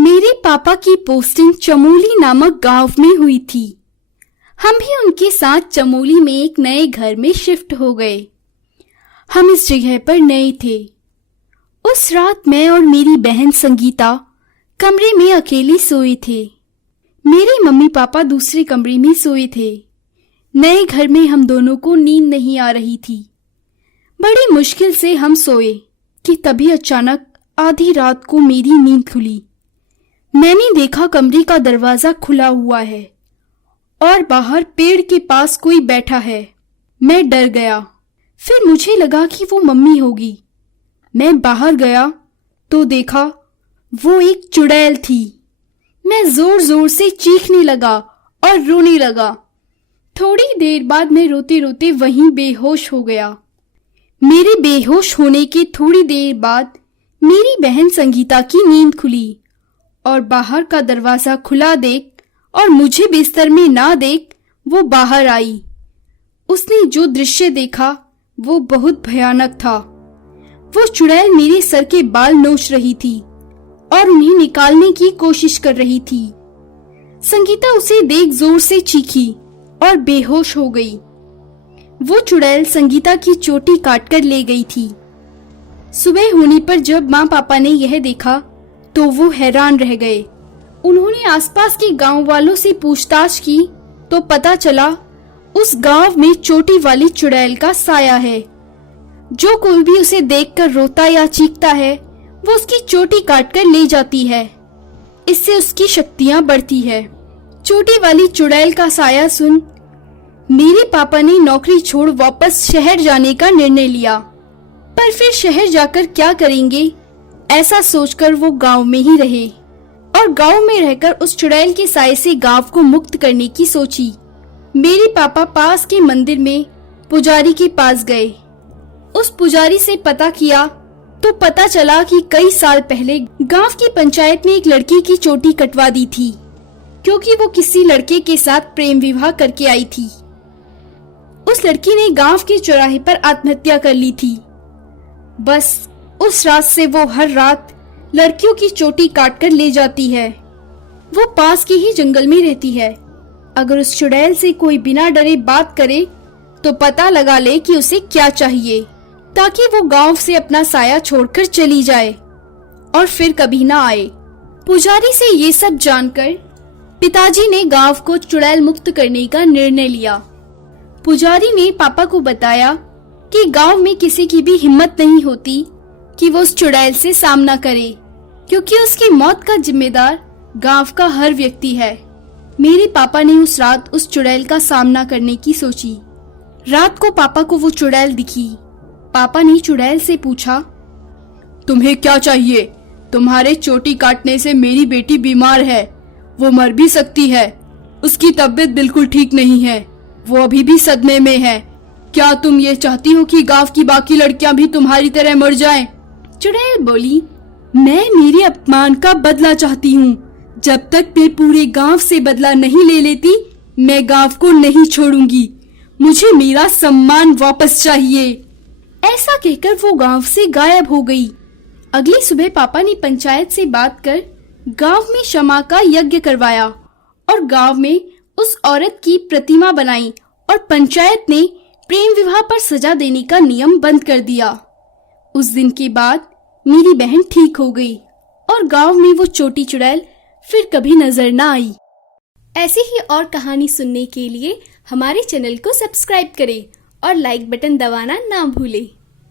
मेरे पापा की पोस्टिंग चमोली नामक गांव में हुई थी। हम भी उनके साथ चमोली में एक नए घर में शिफ्ट हो गए। हम इस जगह पर नए थे। उस रात मैं और मेरी बहन संगीता कमरे में अकेले सोए थे। मेरे मम्मी पापा दूसरे कमरे में सोए थे। नए घर में हम दोनों को नींद नहीं आ रही थी। बड़ी मुश्किल से हम सोए कि तभी अचानक आधी रात को मेरी नींद खुली। मैंने देखा कमरे का दरवाजा खुला हुआ है और बाहर पेड़ के पास कोई बैठा है। मैं डर गया। फिर मुझे लगा कि वो मम्मी होगी। मैं बाहर गया तो देखा वो एक चुड़ैल थी। मैं जोर जोर से चीखने लगा और रोने लगा। थोड़ी देर बाद मैं रोते रोते वहीं बेहोश हो गया। मेरे बेहोश होने के थोड़ी देर बाद मेरी बहन संगीता की नींद खुली और बाहर का दरवाजा खुला देख और मुझे बिस्तर में ना देख वो बाहर आई। उसने जो दृश्य देखा वो बहुत भयानक था। वो चुड़ैल मेरे सर के बाल नोच रही थी और उन्हें निकालने की कोशिश कर रही थी। संगीता उसे देख जोर से चीखी और बेहोश हो गई। वो चुड़ैल संगीता की चोटी काटकर ले गई थी। सुबह होने पर जब माँ पापा ने यह देखा तो वो हैरान रह गए। उन्होंने आसपास के गांव वालों से पूछताछ की तो पता चला उस गांव में चोटी वाली चुड़ैल का साया है। जो कोई भी उसे देखकर रोता या चीखता है वो उसकी चोटी काटकर ले जाती है। इससे उसकी शक्तियां बढ़ती है। चोटी वाली चुड़ैल का साया सुन मेरे पापा ने नौकरी छोड़ वापस शहर जाने का निर्णय लिया। पर फिर शहर जाकर क्या करेंगे, ऐसा सोचकर वो गांव में ही रहे और गांव में रहकर उस चुड़ैल के साये से गांव को मुक्त करने की सोची। मेरे पापा पास के मंदिर में पुजारी के पास गए। उस पुजारी से पता किया तो पता चला कि कई साल पहले गांव की पंचायत ने एक लड़की की चोटी कटवा दी थी क्योंकि वो किसी लड़के के साथ प्रेम विवाह करके आई थी। उस लड़की ने गांव के चौराहे पर आत्महत्या कर ली थी। बस उस रात से वो हर रात लड़कियों की चोटी काटकर ले जाती है। वो पास के ही जंगल में रहती है। अगर उस चुड़ैल से कोई बिना डरे बात करे तो पता लगा ले कि उसे क्या चाहिए, ताकि वो गांव से अपना साया छोड़कर चली जाए और फिर कभी ना आए। पुजारी से ये सब जानकर पिताजी ने गांव को चुड़ैल मुक्त करने का निर्णय लिया। पुजारी ने पापा को बताया कि गांव में किसी की भी हिम्मत नहीं होती कि वो उस चुड़ैल से सामना करे, क्योंकि उसकी मौत का जिम्मेदार गांव का हर व्यक्ति है। मेरे पापा ने उस रात उस चुड़ैल का सामना करने की सोची। रात को पापा को वो चुड़ैल दिखी। पापा ने चुड़ैल से पूछा, तुम्हें क्या चाहिए? तुम्हारे चोटी काटने से मेरी बेटी बीमार है, वो मर भी सकती है। उसकी तबीयत बिल्कुल ठीक नहीं है, वो अभी भी सदमे में है। क्या तुम ये चाहती हो कि गांव की बाकी लड़कियां भी तुम्हारी तरह मर जाएं? चुड़ैल बोली, मैं मेरे अपमान का बदला चाहती हूँ। जब तक मैं पूरे गांव से बदला नहीं ले लेती मैं गांव को नहीं छोड़ूंगी। मुझे मेरा सम्मान वापस चाहिए। ऐसा कहकर वो गांव से गायब हो गई। अगली सुबह पापा ने पंचायत से बात कर गांव में क्षमा का यज्ञ करवाया और गांव में उस औरत की प्रतिमा बनाई और पंचायत ने प्रेम विवाह पर सजा देने का नियम बंद कर दिया। उस दिन के बाद मेरी बहन ठीक हो गई और गांव में वो चोटी चुड़ैल फिर कभी नजर ना आई। ऐसी ही और कहानी सुनने के लिए हमारे चैनल को सब्सक्राइब करें और लाइक बटन दबाना ना भूलें।